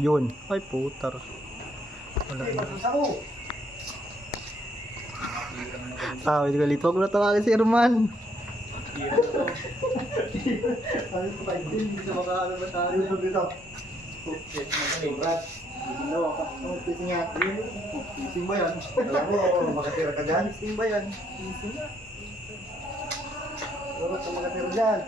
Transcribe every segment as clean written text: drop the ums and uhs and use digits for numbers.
Yun. Ay, putar. Wala na. Ah, hindi ko lito. Huwag mo na tawagin si Herman. Ano ko ba din? Hindi sa makakala ba tayo dito? Pising nga. Pising ba yan? Alam mo, makatira ka dyan? Pising ba yan? Pising nga. Alam mo, makatira dyan.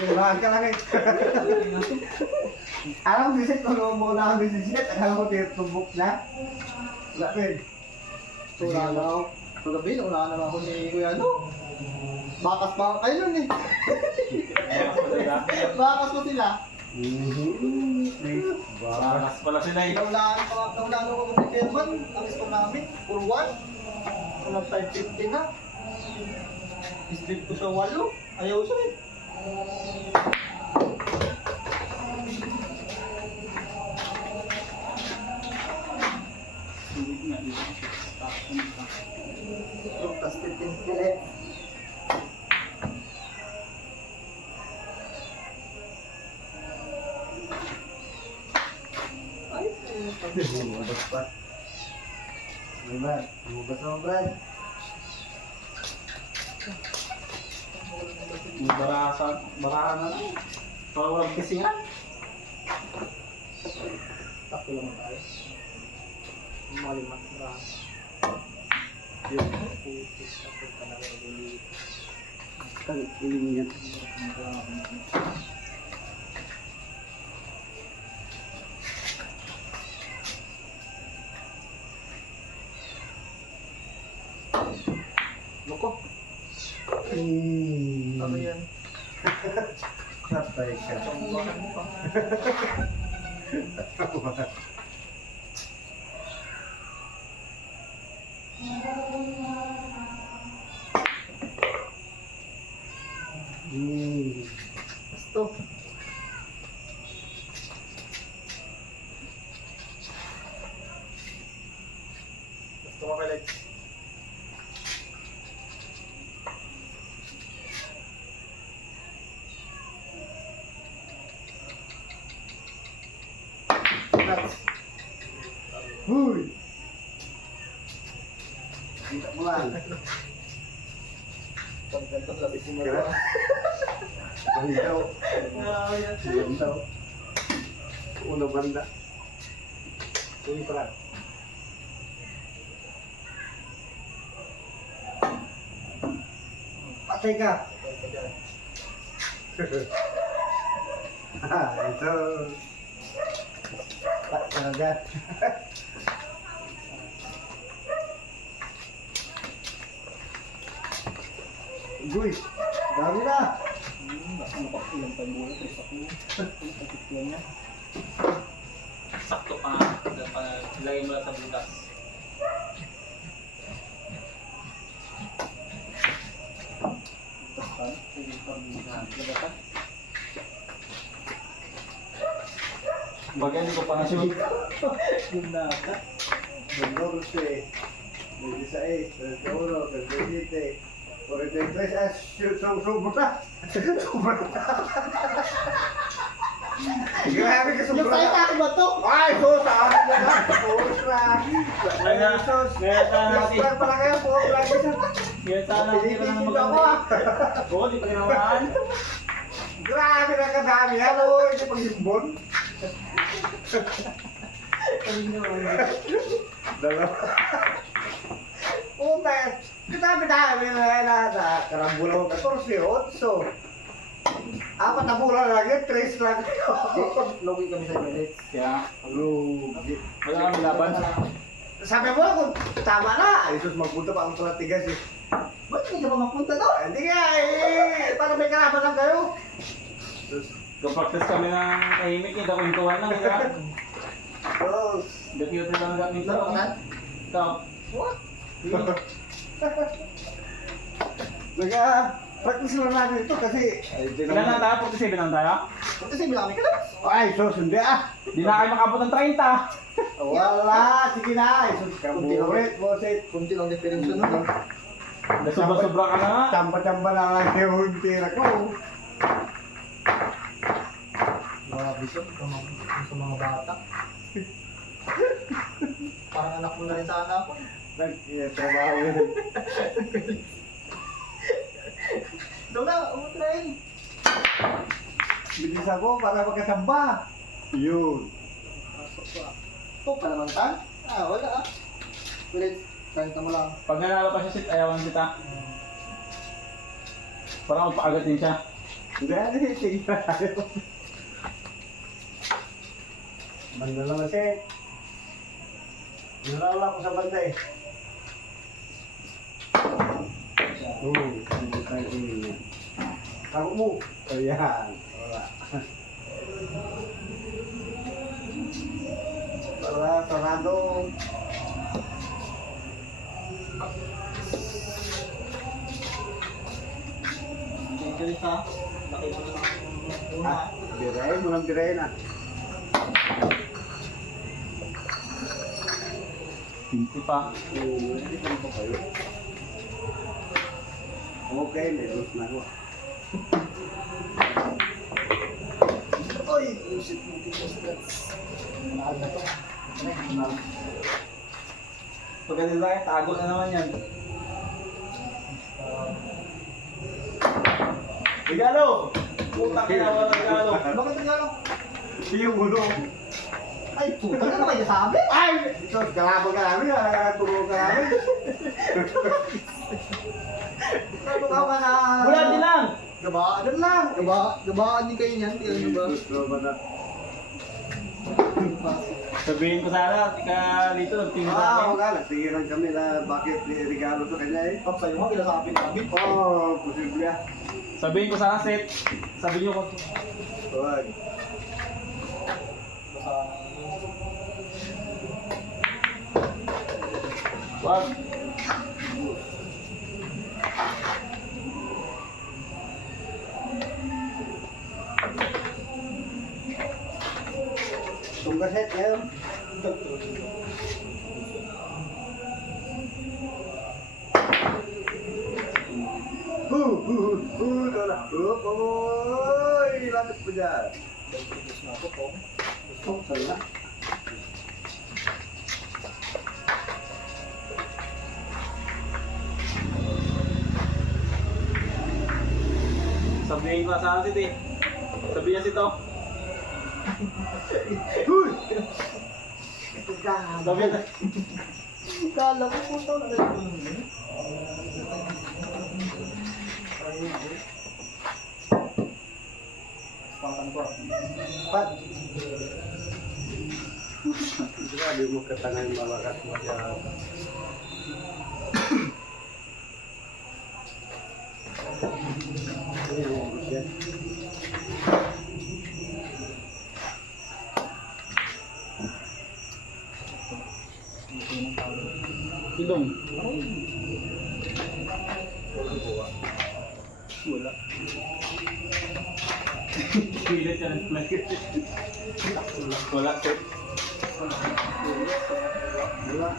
Yung lahat ka lang eh. Alam mo, visit ko noong muna ako visit. Alam mo, tumbok na. Wala rin. Wala na ako. Kagabi, wala na ako ni Kuya ano. Bakas pa kayo nun eh. Bakas mo sila. Bakas pala sila eh. Naulaan ako kung si Kerman. Ang gusto namin, for 1. Walang 550 na. Isbib ko sa 8. Ayaw siya eh. Tas 15 pilit. Ay, bumugas pa. Brad, bumugas mo, Brad. Barahan na lang. Para walang kisingan. Takto naman tayo. Malimat na. Yun, putis. Takto ka na rin ulit. Kalit-iling yan. Loko. Ano yan? Patay ka. Pambuhan mo pa. Gusto. Gusto mo kalit. Huy! Kita mo lang. Pagkanto labis mo lang. Ang daw. Ang daw. Una banda. Uy, parang. Patay ka. Ito. Panagat. Uy, dami na. Ano pa ilang tayo muna? Tres ako. Pagkikyan niya. Sakto pa. Ilagay mo lang sa butas. Tastan. Pwede pa muna. Bagay hindi ko pa na-shoot. Yung naka. Vendorse. 16, 31, 37, 43, sobra. Sobra. Grabe ka Yung sobra. salita ko ba to? Ay, sos, akin na lang. Sobra. Kaya, Sos. kaya sana si... Sobra pala kayo po. Lagi siya. Kaya sana si... Tinitingin ako ah. Oo, di pa ginawahan. Grabe na kadami yan. Oh, hindi pag-imbon. Dalawa. Puta. Kadami-dami na karambulaw 14, 8. Apat na bulan lang yun, 3 lang. Logi kami sa minutes. Kaya, Lugi. wala kami laban. Sabi mo kung tama na. Ay, sus, magpunta pa ang Tulatigas eh. Ba't hindi ka ba mapunta doon? Hindi nga eh. Para may kalaban lang kayo. Sus, Kapag-practice kami ng tahimik, kita kwentuhan lang. Dos. Dati-dati lang gamit Laro ka lang. na? Ikaw. What? Nag-practice lang natin ito kasi... Ay, di Ilan na tayo? 47 lang tayo? Kasi bilangin ka na. Ay, sus, hindi ah. Di na kayo makabot ng 30. Wala, sige na. Ay, sus, kaburit, bosit. Kunti lang difference nun. Sobra-sobra ka na nga. Tamba-tamba na lang yung tira ko. Mga bisok, sa mga bata. Parang anak mo na rin sana ako. Nag-trabaho yun. Ito na, umutry. Bilis ako para magkasamba. Yun. Ito, palamantan? Wala ah. Pilit, kahit mo lang. Pag nanalo pa siya sit, ayawan kita. Parang magpakagat din siya. Hindi, sige na tayo. Banda lang kasi. Nalala ko sa banda eh. Hindi tayo tingin. Ako mo. Ayan. Wala. Wala, sarado. Sige ha. Nakita mo na una. Birahin mo lang birahin ah. Pinti pa. Okay, meron na ako. Oy! Shit, hindi ko stress. Mahal na to. Pagdating tayo, tago na naman yan. Regalo! Puta kinawa ng regalo. Bakit regalo? Yung ulo. Ay, puta na naman yung sabi. Ay! Ito, kalabang ka namin, turo ka namin. Ano ka na? Wala din lang! Gabaan lang. Gabaan din kayo niyan. Tingnan nyo ba? Sabihin ko sana, tika dito, nagtingin sa Ah, akin. wala. Nagtingiran kami na bakit regalo sa kanya eh. Pag sa'yo mo, kinasabi namin. Oo, posible ah. Sabihin ko sana, Seth. Sabihin nyo ko. Huwag. Wag. Tunggaset ngayon. Tara. Oy, lapit po dyan. Oh, sana. Sabihin ko sana, Seth eh. Sabihin niya Seth oh. Huy! Sabihin na. Kala ko po ito. Pat. Grabe mo katangan malakas mo dyan. Ayan, ubus yan. Silong. Wala. Pilit yan. Wala, Seth. Wala.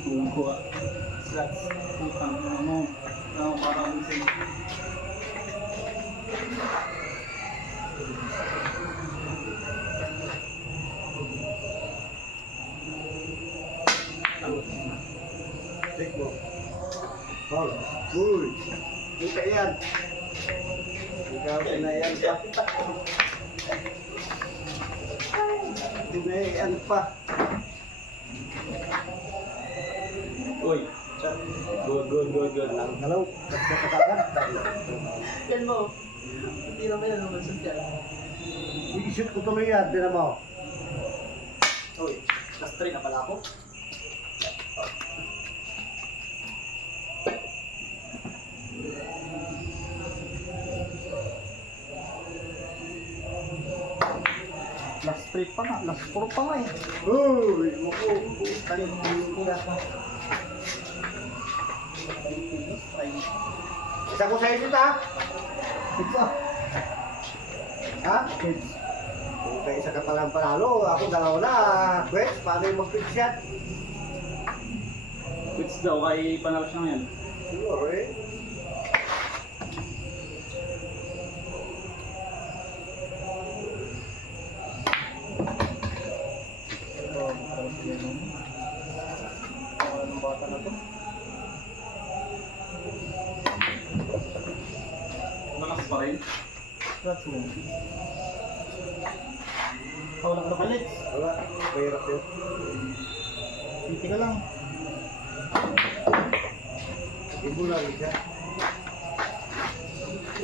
Kulang ko ah. Seth, putang ina mo. Parang gising. Check mo. Oh, uy. Ika yan. Ikaw, pinayan pa. Pinayan pa. Uy. Good. Hello. Nagkakatakan. Yan mo. Hindi naman yan naman sa I-shoot ko tuloy yan. Tinan mo. Uy, last 3 na pala ako. 3 pa nga, last 4 pa nga eh. Uy, muko. Tayo mo muna. Isa ko sa'yo dito, ha? Ito. Ha? Kung isa ka palang panalo, ako dalawa na. Pwes, paano yung mag-quick shot? Quits daw kay panalo siya ngayon. Siguro eh. Anong bata na to? Malakas pa rin. That's one. Wala ka palit. Wala, mahirap yun. Piti ka lang. Ibulan siya.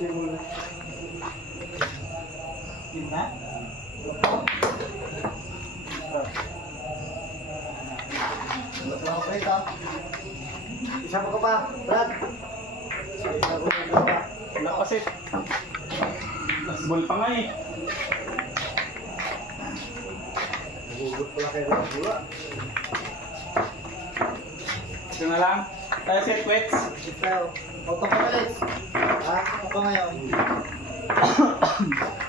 Ibulan. Yun na? Wala ka palit ha. Isa pa ka pa, Brad. Sige, isa ko ng dalawa. Wala kasi. Last ball pa nga eh. Nagugot pala kayo ng bula. Ito na lang. Tayo set quits. Ikaw. Auto ka palit. Ha? Ako pa ngayon.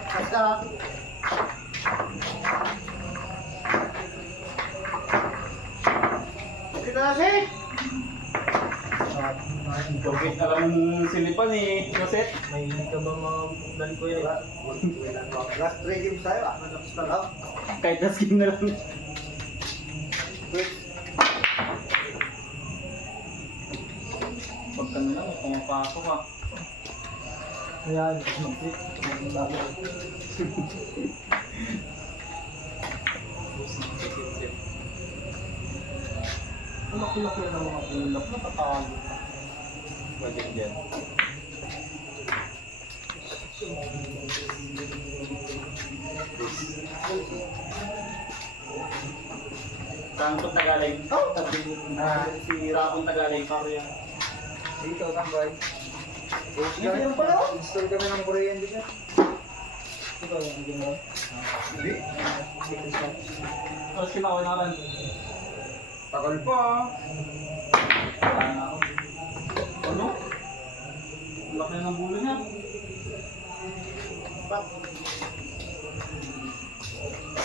Basta. Okay na na, Sid! Bakit alam mong silipan eh, Roset? May hindi ka ba mga dali ko yun? Last 3 games tayo, ah. Tapos na lang. Kahit na skin na lang. Quick. Pagka na lang, pumapasok ka. Ayan, mag-fit. Bago. Ang laki-laki na mga ulap. Natatalo. Pwede dyan. Saan punta galing? Oh, tabi. Si Rapon Tagaling. Paro yan. Dito, tambay. Hindi yung pala oh. Install kami ng Korean dito. Ikaw yung hindi mo. Hindi. Tapos kinawa na rin. Tagal pa. Wala na ako. Ano? Laki ng bulo niya.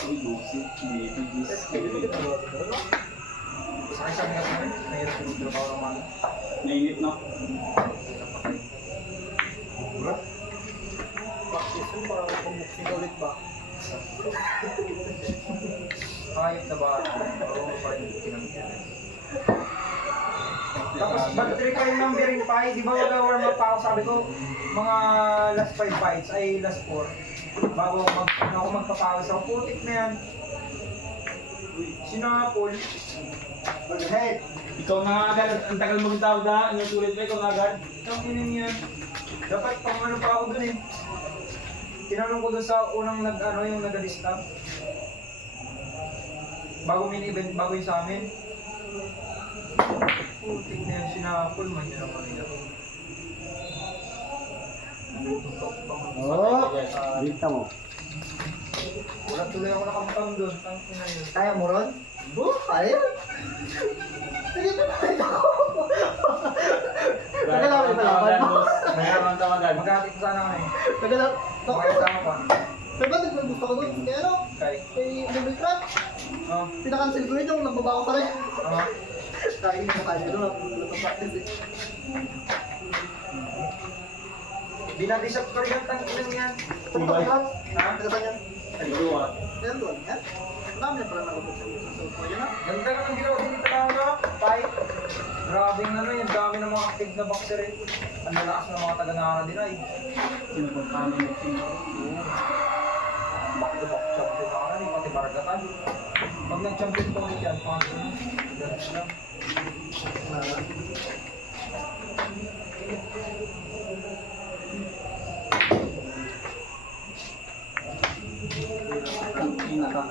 Uy, Lucy. Baby, this. Sakay sa mga kami. Mahirap yung trabaho naman. Nainit, no? Wala. Practice mo para pag-boxing ka ulit ba? Kahit na ba? Oo, pa rin pinangkin. Tapos bag-trip pa yung numbering pa, di ba mag-warm up pa ako, sabi ko, mga last 5 fights ay last 4. Bago ako magpapawas ako, putik na yan. Sinapol. Mag-head. Ikaw na nga agad. Ang tagal mo rin tawag na. Yung sulit mo, ikaw na agad. Ang inin yan. Dapat pang ano pa ako dun eh. Tinanong ko dun sa unang yung nag-lista. Bago main event, bago yung sa amin. Putik na yan, sinapol man yun naman nila. Oh, dito mo. Wala tuloy ako nakamukam doon. Tangin na yun. Kaya mo ron? Oh, kaya. Sige na ako. Dahil lang, ang wala tawagan, pa. boss. Dahil ang tawagan. Mag-atik sana kami. Nagalang. Makasama pa. Pero ba't may gusto ko doon? Kaya ano? Kay. Kay Double Trap. Oh. Pinakancel ko yun yung nagbabago pa rin. Oh. Kaya hindi na tayo doon. Nagpa-practice eh. Binabisap ko rin yung tangin yan. Ano ba yan? Ha? Ano ba yan? Ay, dua. Ayan doon. Yan. Marami na pala nalabot sa so, yan na. Ganda ka ng ginawa dito talaga. Fight. Grabe ano yung dami ng mga active na boxer eh. Ang lalakas ng mga taga-nara din ay. Sino kung paano yung team? Back-to-back champion na ka rin, pati Bargatan. Pag nag-champion ko ulit yan, pangalan mo. Ganun lang. Pinaka.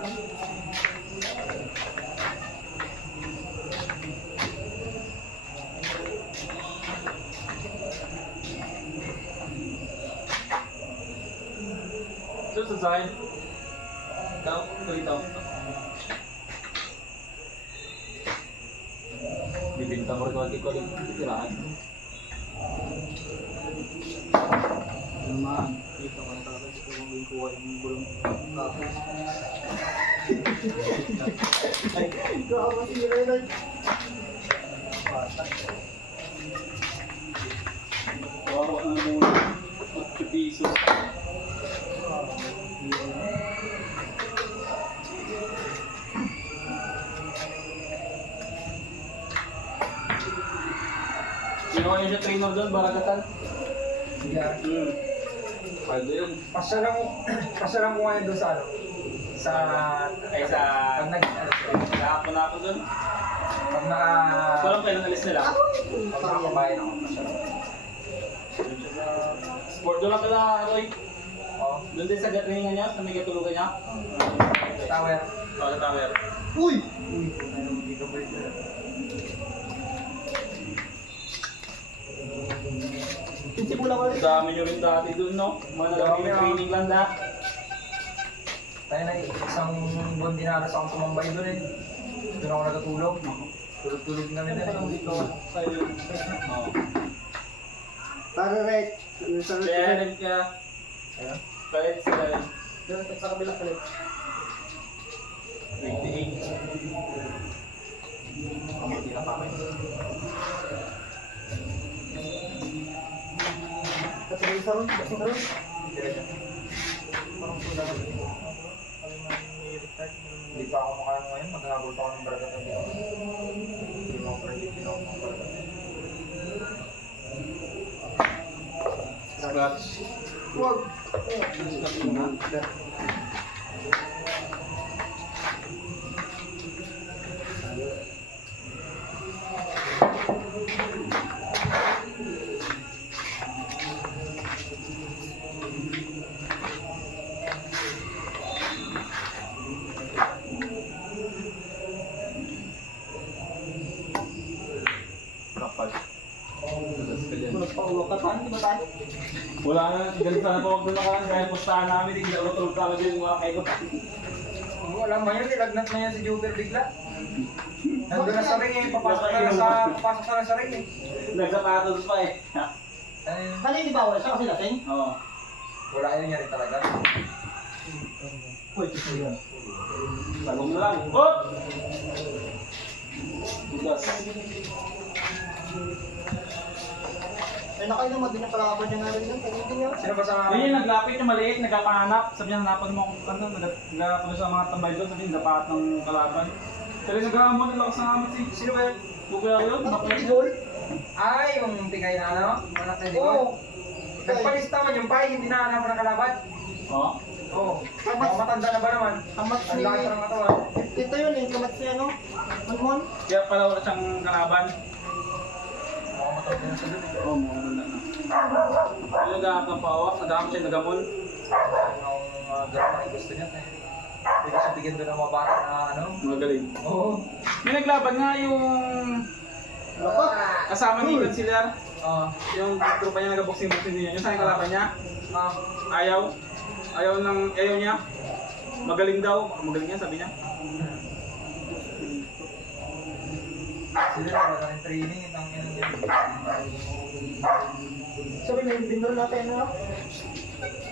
So, sa side. Ikaw, dito. Bibinta mo rin ako dito rin. Tiraan. Naman. Dito ka na tapos kung maging kuha yung bulong tapos. Grabe si Renan. Wow, ano muna? 8 piso. Sino kayo siya trainer doon? Baragatan? Yeah. Paldo yun. Pasyalan ko ngayon doon sa ano? Sa... Ay sa... Pag Kahapon na ako doon. Pag naka... Walang kailang alis nila. Pag nakabayan ako, pasyalan. Sport doon lang pala, Roy. Oo. Doon din sa trainingan niya, sa may katulugan niya. Tower. Sa tower. Uy! Hindi ka pwede. Pinsimula ko Ang rin. dami nyo rin dati doon, no? Mga naging training lang na. Tayo na isang buwan dinaras akong tumambay doon eh. Doon ako natutulog. Tulog-tulog namin doon eh. Dito, sa'yo. Oo. Para right. Kaya rin ka. Ayun. Palit sila. Doon sa kabilang palit. 28. Hindi na pa kayo. Kasi isa ron. Kasi ron. Diretso. Hindi pa ako makaya ngayon. Maghahabol pa ako ng baragat ng dito. Hindi mo ako predict. Hindi ako ng baragat. Scratch. Huwag. Kapal. Paulo ka pa. Di ba tayo? Wala na, ganun sana po doon ako dahil pustahan namin, hindi ako tulog kami din mga kayo. Wala man yun. Nilagnat na yan si Joker bigla. Nandun na sa ring eh. Papasok na sa ring eh. Nagsapatos pa eh. Ayun. Kali di bawal siya kasi lasing. Oo. Wala yun niya rin talaga. Uy, ito yun. Sagong na lang. Hop! Bukas. Ay, nakainom mo din yung palaban niya namin yun. Pagiging yun. Sino ba sa... Yun yung naglapit yung maliit, nagkapahanap. Sabi niya, hanapan mo kung ano, nagkapahanap sa mga tambay doon. Sabi niya, napahat ng kalaban. Pero nagkakamon nila ako sa amin si... Sino ba yun? Kukuya yun, Ano nakuha si niya. Gold? Ay, yung tigay na ano? Anak na di ba? Oo. Nagpalista man yung pay, hindi na hanap ng kalaban. Oo. Oo. Mga matanda na ba naman? Kamat Ang si... laki pa ng katawan. Ito yun eh. Kamat si ano? Manmon? Kaya pala wala siyang kalaban. Mga matanda na sa doon. Oo, mga nanda na. Yung nagkakapawak, nagkakap siya, nagamon. Ang gano'n ang gusto niya. Hindi kasi bigyan doon ng mga bata na ano. Magaling. Oo. May naglaban nga yung kasama ni Consider. Yung tropa niya nag-boxing-boxing niya. Yung saan yung kalaban niya? Ayaw. Ayaw niya. Magaling daw. Magaling niya, sabi niya. Sila wala na rin training. Itang yan niya. Sabi na yung bindol natin ano?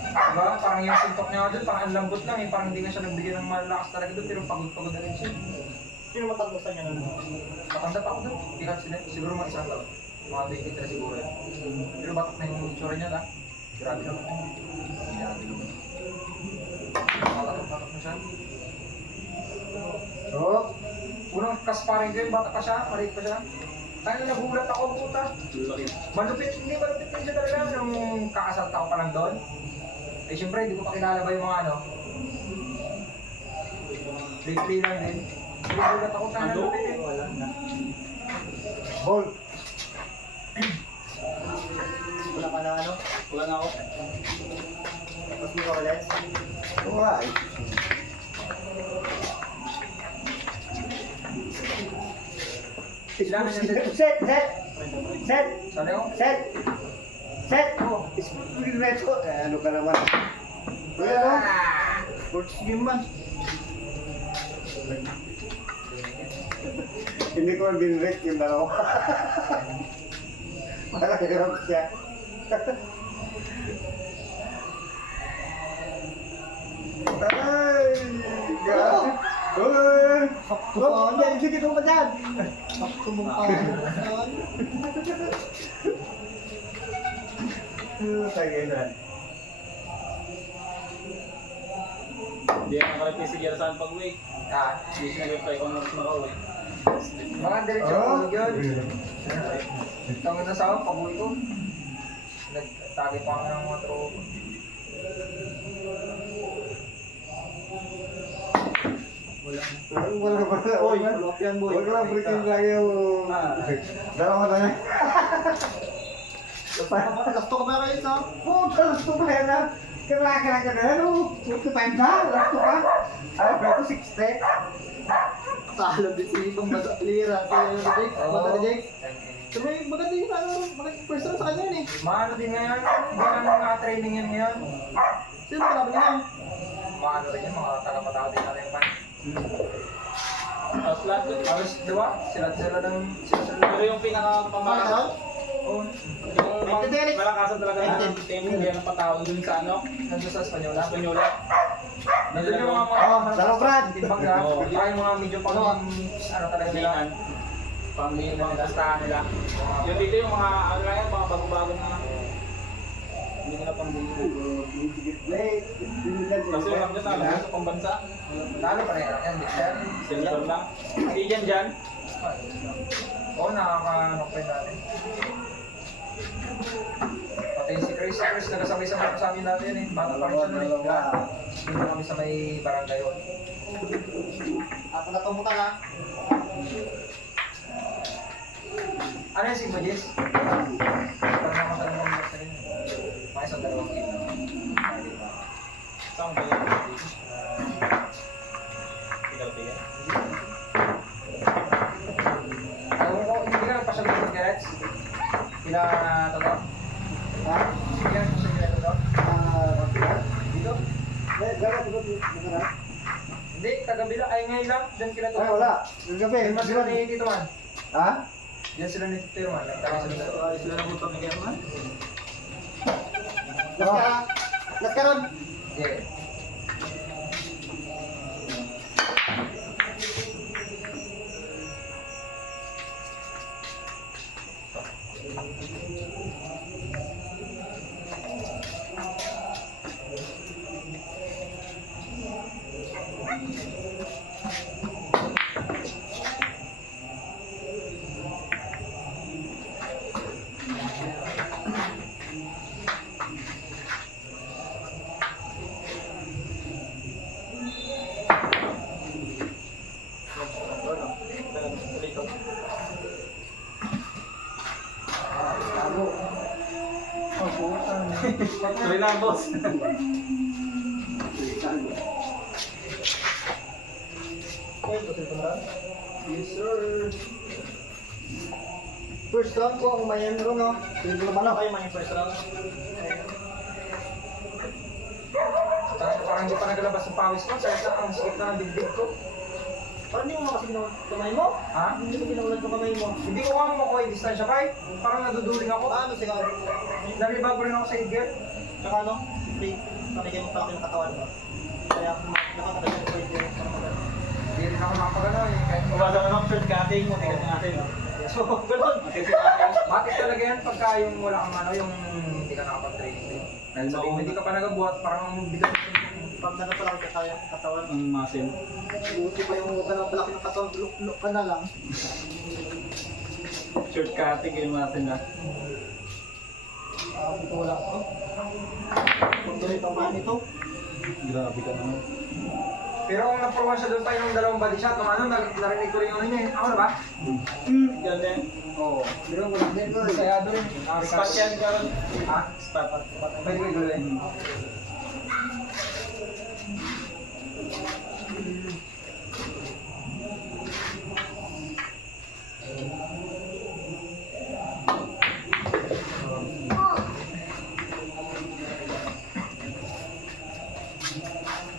Diba? Parang yung sintok niya doon, parang ang lambot lang eh. Parang hindi nga siya nagbigay ng malakas talaga doon. Pero pagod-pagod na rin siya. Sino matagpusan niya nun? Matanda pa ako doon. Hindi ka sila. Siguro mga isang taon. Mga 23 siguro yan. Pero batak na yung itsura niya ha. Grabe naman. Grabe naman. Batak na siya. Oo. Unang kasparing ko yung bata pa siya. Maliit pa siya. Tayo nagulat ako puta. Malupit. Hindi malupit din siya talaga. Nung kakasal ako pa lang doon. Eh syempre hindi ko pa kilala ba yung mga ano. Play lang din. Nagulat ako tayo nalupit eh. Wala na. Gold. Wala ka na ano? Wala na ako. Tapos di ka ulit? Wala eh. Kailangan niya din. Set! Set! Set! Sabi ko? Set! Set! Speed retro. Ano ka naman? Ayan o. Sports game man. Hindi ko binrek yung dalawa. Mahirap siya. Ay! God! Uy! Sakto Oh, pa hindi, sige ito pa dyan! Sakto mo pa. Sige na. Hindi na nakarapin si Gersan pag-uwi. Ah, Hindi siya nag-reply kung ano nakauwi. mga diretso Oh. tulog yun. Tawag na sa akin, pag-uwi ko. Nagtagi pa kami ng mga tropa. Wala ba? Oy, follow up yan, boy. Huwag lang breaking lang yung... Dalawa na yan. Lasto ka ba kayo sa? Oh, talas ko pa yan ah. Kailangan ka na yan oh. 45 na, lasto ka. Ay, pero 60. Talo din si Ibang Lira. Si Jake. Bata ni Jake. Sabi, maganda yung ano, maganda first round sa kanya yun eh. Maano din ngayon, hindi na mga training yan ngayon. Sino ba namin yan? Maano rin yun, mga taga-patao din natin pa. Tapos lahat doon. Tapos, di ba? Sila Pero yung pinaka-pamalakas. Oo. Yung malakasan talaga ng team, hindi ng patao dun sa ano, Nandun sa Espanyola. Espanyola. Nandun yung mga Dalawa, Brad. timbangga. Oo. Tsaka yung mga medyo pang ano talaga nila. Kailangan. Pang yung mga kastahan nila. Yung dito yung mga, ano lang yan, mga bago-bago na. Hindi nila pang dito. Kasi yung mga talo sa pambansa. Lalo pa na yan, Mixer. Silver lang. Hindi dyan. Oo, nakaka-ano pa rin natin. Pati si Chris nagasabay sa amin natin eh. Bata pa rin siya nun eh. Dito kami sa may barangay yun. Ako na tumutan ha. Ano yung Sigma Jess? Parang nakasal mo sa rin. Mga isang dalawang game na. Saan ba yan? Pinagpigyan. Ewan ko, hindi ka nagpasal ng Gerets? Pila Toto? Ha? Hindi ka nagpasal ng Toto? Dito? Hindi, kagabila. Ay, ngayon lang. Diyan kila Toto. Ay, wala. Yung gabi. Diyan sila ni Tito Man. Ha? Diyan sila ni Tito Man. Nagtaka sila sa Toto. Sila na mutang ni German. Let's go ron. Yeah. Sorry lang, boss. Yes, sir. First round ko ang mayembro, no? Hindi naman ako kayo may first round. Parang hindi pa nagalabas yung pawis ko. Sa isa ang sikip na ng dibdib ko. Parang hindi mo kasi ginawa kamay mo? Ha? Hindi mo ginawalan yung kamay mo. Hindi ko kamo makuha yung distansya kay. Parang naduduling ako. Ano siya? Naribago rin ako sa Edgar. Tsaka ano? Play. Panigyan mo palaki ng katawan mo. Kaya nakakatagal ko pwede yung parang Hindi rin ako nakapagano eh. Kahit Umasa ka ng third cutting, matigas natin. So, ganun. bakit talaga yan pagka yung wala kang ano, yung hindi ka nakapag-training din. Sabi mo, hindi ka pa nagabuhat, parang ang bigat. Pag na palaki katawan. Ang muscle. Buti pa yung ganun palaki ng katawan. Look ka na lang. Short cutting yung muscle na. Ito wala ko. Kung tuloy pang man ito. Grabe ka naman. Pero kung napuruan siya doon pa yung dalawang body shot, nung ano, narinig ko rin yung ano niya. Ako na ba? Ganyan. Oo. Pero wala din ko. Kaya doon rin. Spot yan, Karon. Ha? Spot. Pwede ko iguloy.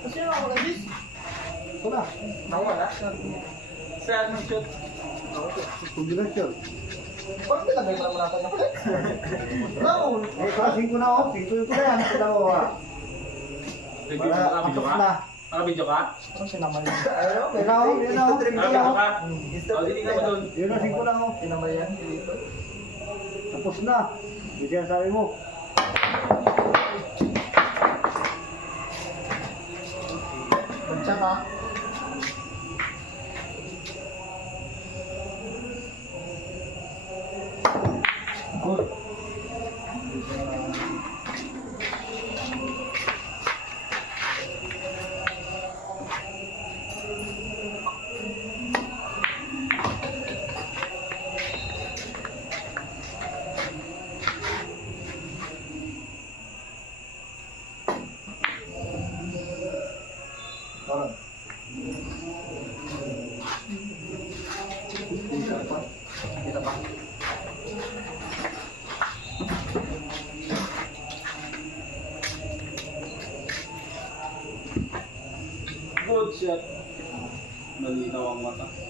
Kasi yung ako nagis. Ito na. Nawala. Saan ng shoot? Combination. Parang tinagay mo naman natin na pala. Wala ko. Eh, klaseng ko na ako. 5 ko na yan. Ito daw. Review mo ka, video ka? na. Video ka? Parang sinamay yan. Ayun, Yun na ako. Yun na ako. Video ka? O, titignan mo doon. Yun na, 5 na ako. Sinamay yan. Dito. Tapos na. Yung sinasabi mo. Bagsak ha. Good. Tara. Kita pa. Good shot. Malinaw ang mata.